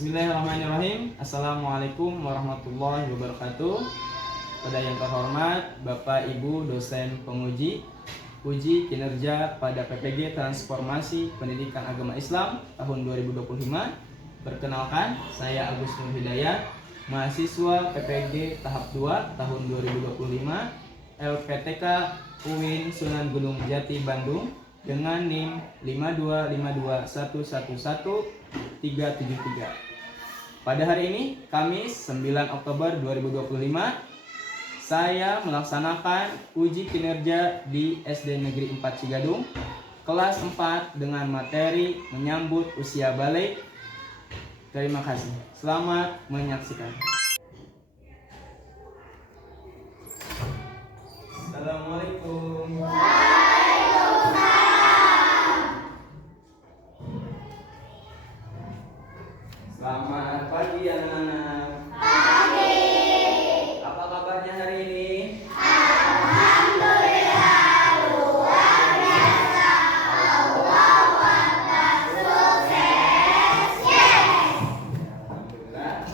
Bismillahirrahmanirrahim. Assalamualaikum warahmatullahi wabarakatuh. Pada yang terhormat Bapak Ibu dosen penguji uji kinerja pada PPG Transformasi Pendidikan Agama Islam tahun 2025. Perkenalkan, saya Agus Nur Hidayat, mahasiswa PPG tahap 2 tahun 2025 LPTK UIN Sunan Gunung Jati Bandung dengan NIM 52521113733. Pada hari ini, Kamis 9 Oktober 2025, saya melaksanakan uji kinerja di SD Negeri 4 Cigadung, kelas 4 dengan materi menyambut usia balik. Terima kasih. Selamat menyaksikan. Assalamualaikum. Selamat pagi anak-anak. Pagi. Apa kabarnya hari ini? Alhamdulillah luar biasa. Allahu Akbar, sukses. Yes. Alhamdulillah.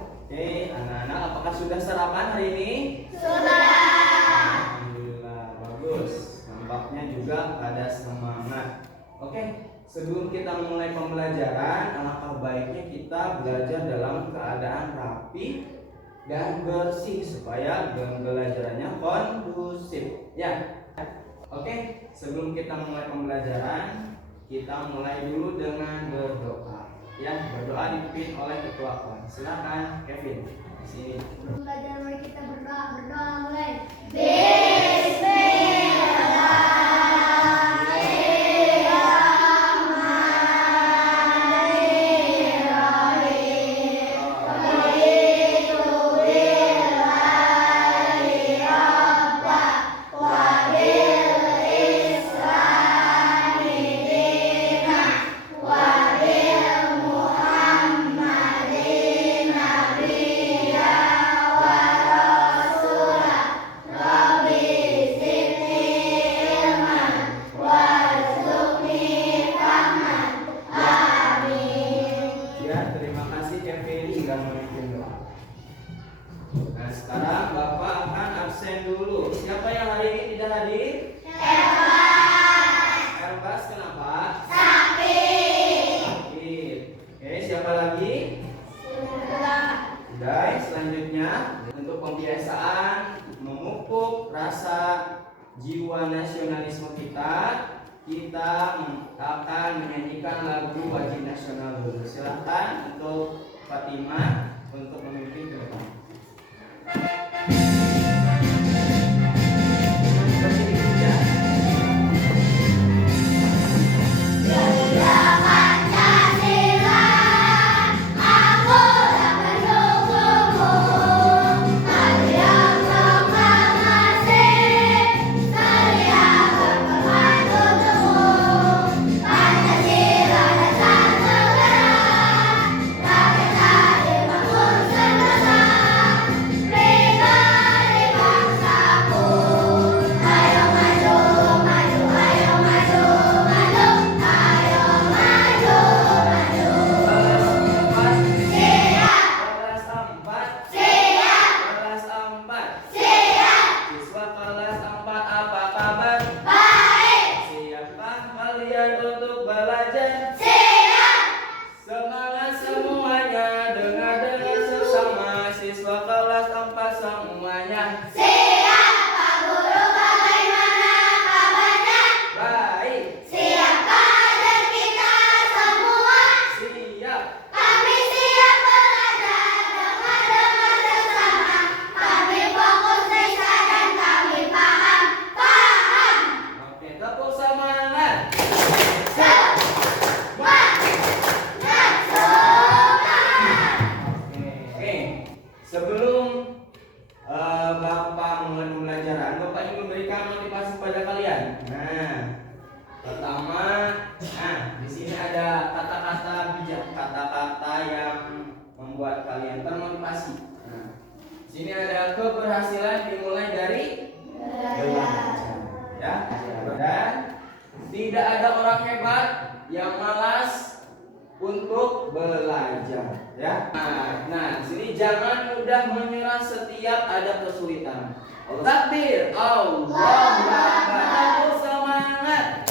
Oke, anak-anak, apakah sudah sarapan hari ini? Sudah. Alhamdulillah, bagus. Nampaknya juga ada semangat. Oke. Sebelum kita mulai pembelajaran, alangkah baiknya kita belajar dalam keadaan rapi dan bersih supaya pembelajarannya kondusif. Ya, oke. Sebelum kita mulai pembelajaran, kita mulai dulu dengan berdoa. Ya, berdoa dipimpin oleh ketua kelas. Silakan, Kevin. Di sini. Belajar, mari kita berdoa mulai. Nah, sekarang Bapak akan absen dulu. Siapa yang hari ini tidak hadir? Erbas, kenapa? Sakit. Oke, siapa lagi? Sudah. Selanjutnya untuk pembiasaan memupuk rasa jiwa nasionalisme kita akan menyanyikan lagu wajib nasional dulu. Silakan untuk Fatimah untuk memimpin ke depan. Untuk belajar. Siap. Semangat semuanya, dengar sesama siswa kelas 4 semuanya. Siap, Pak Guru, bagaimana kabarnya? Baik. Siapkah ajar kita semua? Siap. Kami siap belajar, dengar bersama. Kami fokus periksa dan kami paham. Oke, tepuk semangat. Sebelum Bapak mulai pembelajaran, Bapak ingin memberikan motivasi pada kalian. Nah, pertama, di sini ada kata-kata bijak, kata-kata yang membuat kalian termotivasi. Nah, di sini ada keberhasilan dimulai dari belajar. Ya, dan tidak ada orang hebat yang malas untuk belajar, ya. Nah, di sini jangan mudah menyerah setiap ada kesulitan. Takbir, Allahu Akbar, semangat.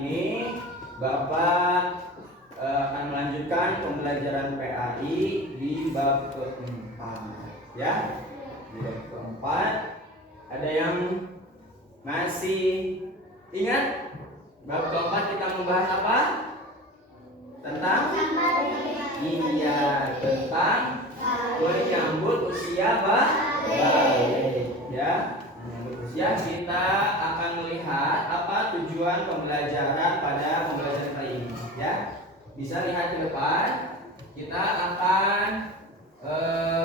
Ini Bapak akan melanjutkan pembelajaran PAI di bab keempat, ya. Di bab keempat ada yang masih ingat? Bab keempat kita membahas apa? Tentang tentang menyambut usia balik, ya. Menyambut usia, kita akan melihat apa tujuan pembelajaran pada pembelajaran kali ini, ya. Bisa lihat ke depan, kita akan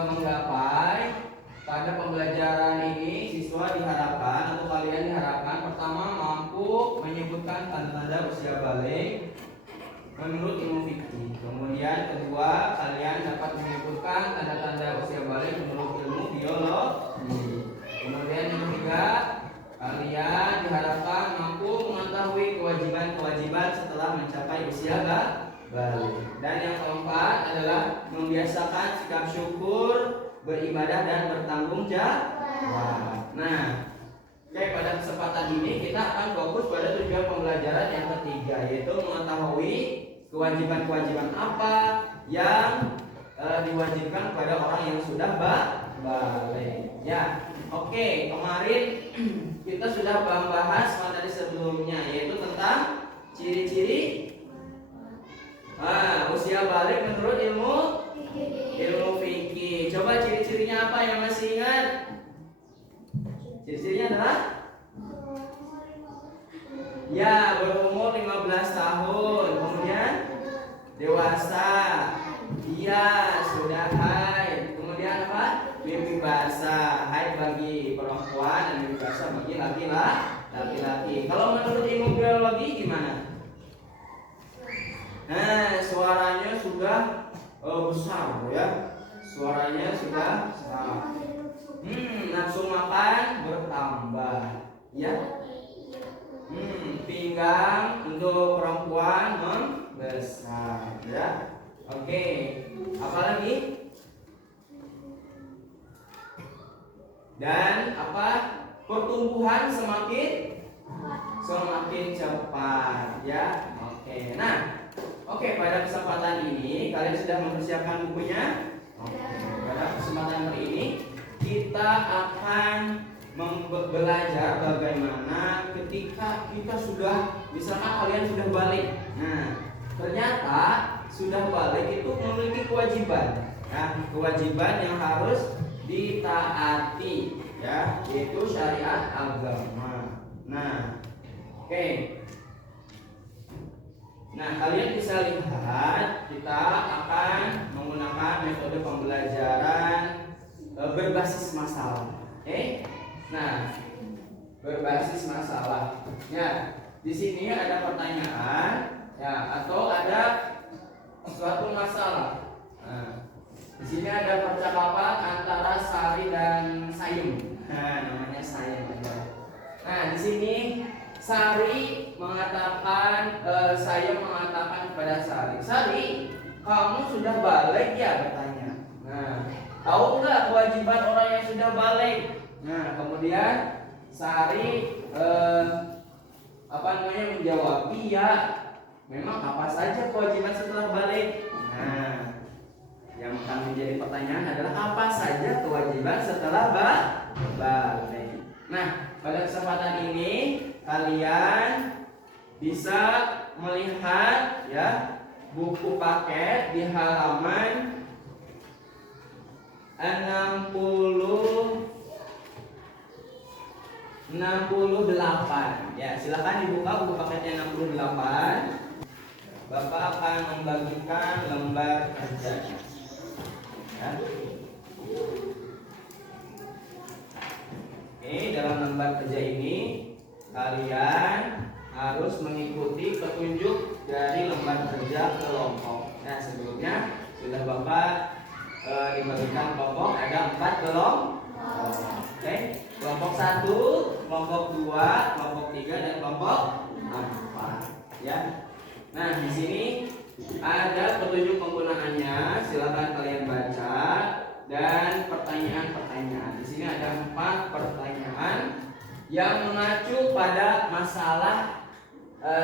menggapai pada pembelajaran ini siswa diharapkan atau kalian diharapkan pertama mampu menyebutkan tanda-tanda usia balik menurut ilmu fikih. Kemudian kedua, kalian dapat menyebutkan tanda-tanda usia balik menurut ilmu biologi. Kemudian yang ketiga, kalian diharapkan mampu mengetahui kewajiban-kewajiban setelah mencapai usia balik. Dan yang keempat adalah membiasakan sikap syukur, beribadah dan bertanggung jawab. Nah, oke, pada kesempatan ini kita akan fokus pada tujuan pembelajaran yang ketiga, yaitu mengetahui kewajiban-kewajiban apa yang diwajibkan pada orang yang sudah balik. Ya, oke, kemarin kita sudah membahas materi sebelumnya, yaitu tentang ciri-ciri usia balik menurut ilmu fikih. Coba ciri-cirinya apa yang masih ingat? Ciri-cirinya adalah ya, berumur 15 tahun, kemudian dewasa, iya, sudah haid, kemudian apa? Mimpi basah, haid bagi perempuan dan mimpi basah bagi laki-laki. Kalau menurut ilmu biologi gimana? Nah, suaranya sudah besar, ya. Suaranya sudah besar. Nafsu makan bertambah, ya. Pinggang untuk perempuan membesar, ya. Oke, apa lagi? Dan apa? Pertumbuhan semakin cepat, ya. Oke. Nah, pada kesempatan ini kalian sudah mempersiapkan bukunya? Oke. Pada kesempatan kali ini kita akan belajar bagaimana ketika kita sudah, misalkan kalian sudah balik. Nah, ternyata sudah balik itu memiliki kewajiban. Nah, kewajiban yang harus ditaati, ya, yaitu syariat agama. Nah, oke. Nah, kalian bisa lihat kita akan menggunakan metode pembelajaran berbasis masalah. Oke. Nah, berbasis masalah. Ya, di sini ada pertanyaan, ya, atau ada suatu masalah. Nah, di sini ada percakapan antara Sari dan Sayem. Nah, namanya Sayem aja. Nah, di sini Sari mengatakan, Sayem mengatakan kepada Sari, Sari, kamu sudah balik ya? Bertanya. Nah, tahu nggak kewajiban orang yang sudah balik? Nah, kemudian Sari menjawab, iya. Memang apa saja kewajiban setelah balik? Nah, yang akan menjadi pertanyaan adalah apa saja kewajiban setelah balik. Nah, pada kesempatan ini kalian bisa melihat, ya, buku paket di halaman 68. Ya, silakan dibuka buku paketnya 68. Bapak akan membagikan lembar kerjanya. Ya. Dalam lembar kerja ini kalian harus mengikuti petunjuk dari lembar kerja kelompok. Nah, sebelumnya sudah Bapak dibagikan kelompok, ada 4 kelompok. Oke. Kelompok 1, kelompok 2, kelompok kelompok 3 dan kelompok 4 ya. Nah, di sini ada petunjuk penggunaannya, silakan kalian baca dan pertanyaan-pertanyaan. Di sini ada 4 pertanyaan yang mengacu pada masalah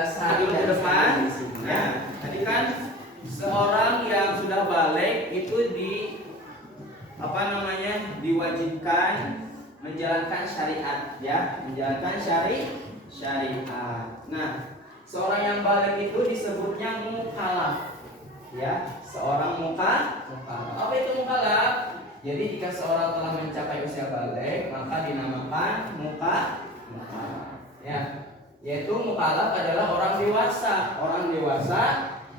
sehari ke depan. Ya, tadi kan seorang yang sudah balik itu diwajibkan menjalankan syariat ya, menjalankan syariat. Nah, seorang yang balik itu disebutnya mukallaf ya, seorang mukallaf. Apa itu mukallaf? Jadi jika seorang telah mencapai usia balik maka dinamakan mukallaf ya, yaitu mukallaf adalah orang dewasa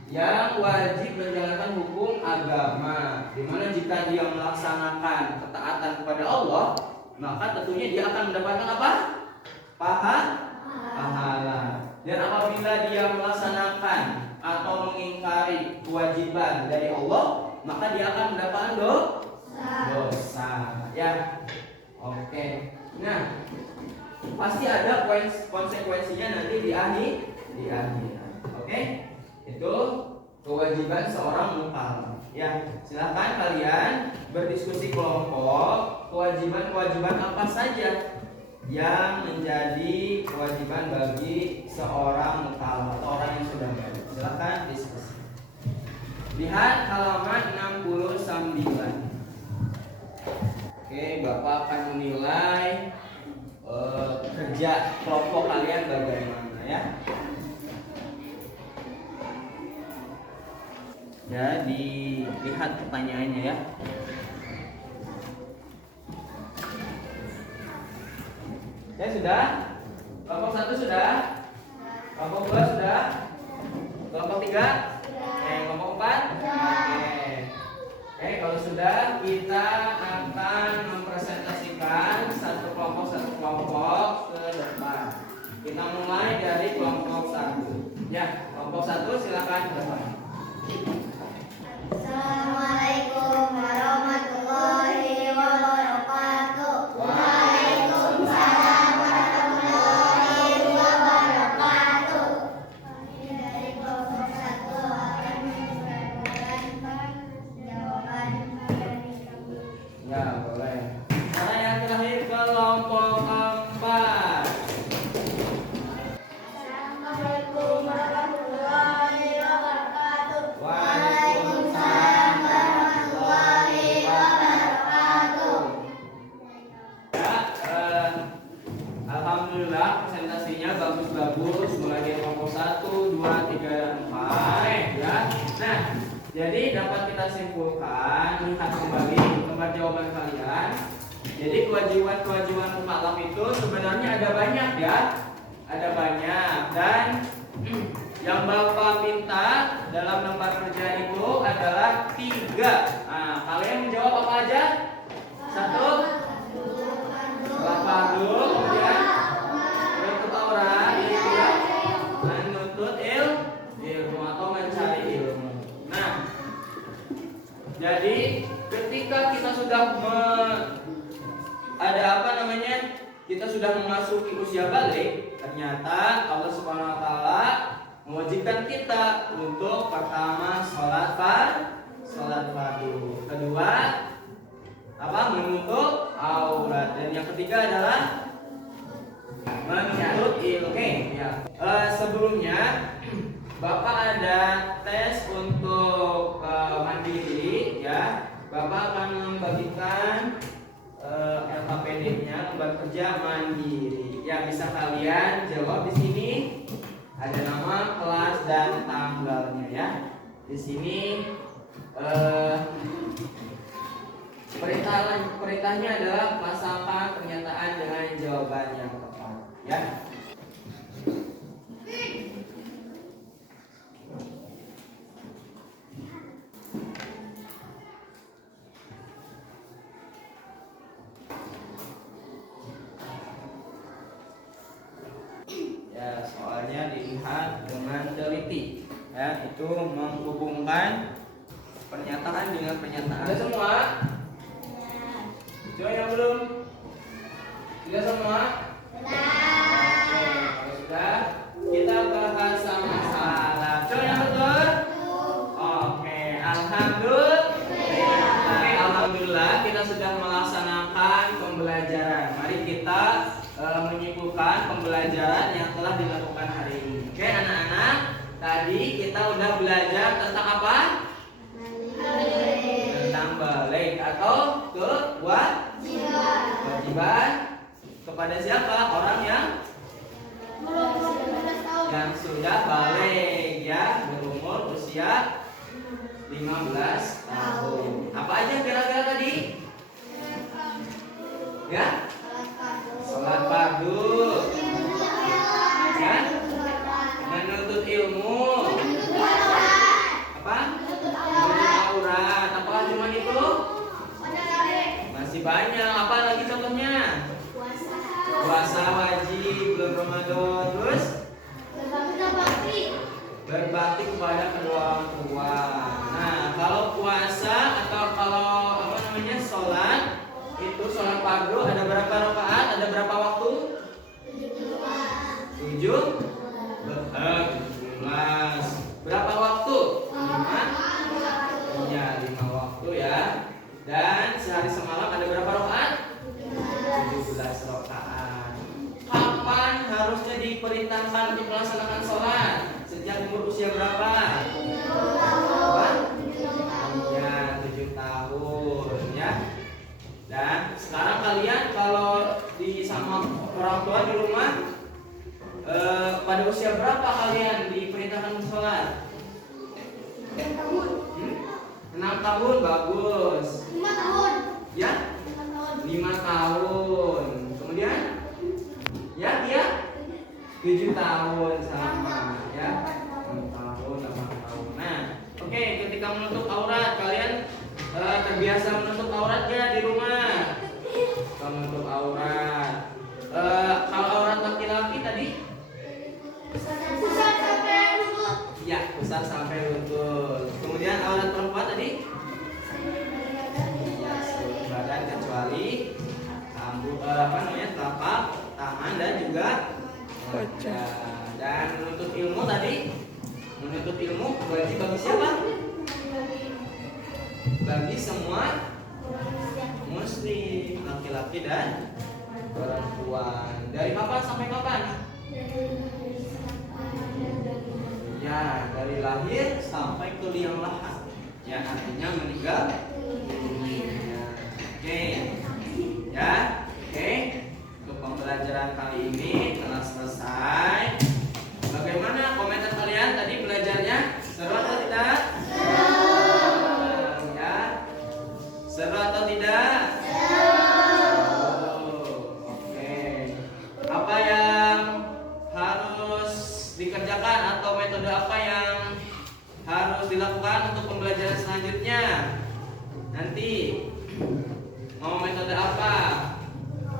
yang wajib menjalankan hukum agama, dimana jika dia melaksanakan ketaatan kepada Allah maka tentunya dia akan mendapatkan apa? Pahala. Dan apabila dia melaksanakan atau mengingkari kewajiban dari Allah maka dia akan mendapatkan dosa ya. Oke. Nah, pasti ada konsekuensinya nanti di akhir. Oke? Itu kewajiban seorang mukallaf. Ya, silakan kalian berdiskusi kelompok kewajiban apa saja yang menjadi kewajiban bagi seorang mukallaf atau orang yang sudah balik. Silakan diskusi. Lihat halaman 69. Oke, Bapak akan menilai kerja kelompok kalian bagaimana ya. Ya, dilihat pertanyaannya ya. Ya sudah? Kelompok 1 sudah? Kelompok 2 sudah? Kelompok 3? Kelompok 4? Kalau sudah, kita akan mempresentasikan satu kelompok ke depan. Kita mulai dari kelompok 1. Ya, kelompok 1 silakan ke depan. Assalamualaikum warahmatullahi wabarakatuh. Waalaikumsalam warahmatullahi wabarakatuh. Kami dari kelompok 1 akan menyampaikan jawaban dari kami. Ya, boleh. Sekarang yang terakhir kelompok 4. Assalamualaikum warahmatullahi wabarakatuh. Waalaikumsalam warahmatullahi wabarakatuh. Ya, alhamdulillah presentasinya bagus-bagus mulai dari kelompok 1, 2, 3, dan 4 ya. Nah, jadi dapat kita simpulkan, lihat kembali gambar jawaban kalian. Jadi kewajiban mukallaf itu sebenarnya ada banyak ya. Ada banyak dan yang Bapak minta dalam lembar kerja itu adalah 3. Nah, kalian menjawab apa aja? 1. Bapak dulu, kemudian menuntut aurat, yaitu menuntut ilmu atau mencari ilmu. Nah, jadi ketika kita sudah kita sudah memasuki usia balik, ternyata Allah Subhanahu wa taala mewajibkan kita untuk pertama sholat fardu, kedua menuntut aurat, dan yang ketiga adalah menuntut ilmu ya. Sebelumnya Bapak ada tes untuk mandiri ya. Bapak akan membagikan LKPD-nya, lembar kerja mandiri. Ya, bisa kalian jawab di sini. Ada nama, kelas, dan tanggalnya ya. Di sini perintahnya adalah pasangkan pernyataan dengan jawaban yang tepat ya. Ya, soalnya dilihat dengan teliti ya, itu menghubungkan pernyataan dengan pernyataan. Sudah semua? Coba yang belum? Sudah semua? Sudah. Oke. Tadi kita udah belajar tentang apa? Tentang balik atau kewajiban kepada siapa? Orang yang sudah balik ya, berumur usia 15 tahun. Apa aja kira-kira tadi? Ya? Salat fardu, ya? Menuntut ilmu, apa? Menuntut aurat. Apakah cuma itu? Masih banyak. Apa lagi contohnya? Puasa wajib bulan Ramadan. Terus berbakti kepada kedua orang tua. Nah, kalau puasa atau kalau sholat itu sholat fardu ada berapa rakaat? Ada berapa waktu? 17. Berapa waktu? 5. Ya, 5 waktu ya. Dan sehari semalam ada berapa rakaat? 17 rakaat. Kapan harusnya diperintahkan untuk melaksanakan sholat? Sejak umur usia berapa? Ya, 7 tahun ya. Dan sekarang kalian kalau sama orang tua di rumah pada usia berapa kalian diperintahkan untuk sholat? 6 tahun, bagus. 5 tahun. Ya? 5 tahun. Kemudian? Ya, dia 7 tahun sama ya. 6 tahun, 8 tahun. Nah, oke, ketika menutup aurat, kalian terbiasa menutup aurat ya di rumah? Menutup aurat. Kalau aurat laki-laki tadi? Pusat sampai lutut. Ya, pusat sampai lutut. Kemudian aurat perempuan tadi? Ya, seluruh badan kecuali telapak tangan dan juga wajah. Dan menuntut ilmu tadi? Menuntut ilmu wajib bagi siapa? Bagi semua muslim, laki-laki dan perempuan. Dari kapan sampai kapan? Ya, dari lahir sampai ke liang lahat. Ya, artinya meninggal dunia. Oke. Ya, oke. Untuk pembelajaran kali ini telah selesai. Bagaimana komentar kalian tadi belajarnya? Seru atau tidak? Seru. Ya. Seru atau tidak? Oke. Apa yang harus dikerjakan atau metode apa yang harus dilakukan untuk pembelajaran selanjutnya? Nanti mau metode apa?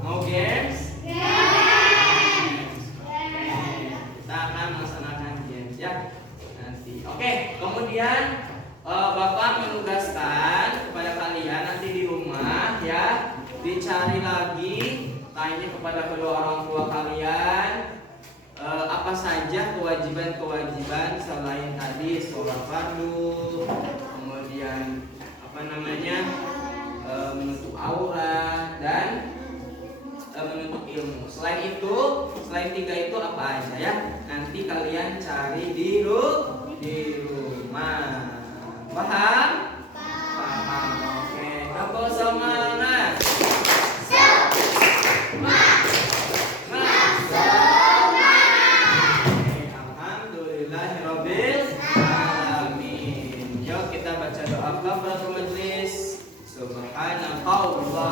Mau games? Kita akan melaksanakan games ya nanti. Oke, kemudian Bapak menugaskan kepada kalian nanti di rumah ya, dicari lagi, tanya kepada kedua orang tua kalian apa saja kewajiban-kewajiban selain tadi sholat fardu, kemudian menutup aurat dan menuntut ilmu. Selain 3 itu apa aja ya? Nanti kalian cari di rumah. Paham? Paham. Oke, kamu semangat. Alhamdulillahirabbil alamin. Yuk kita baca doa kafaratul majlis. Subhanakallahumma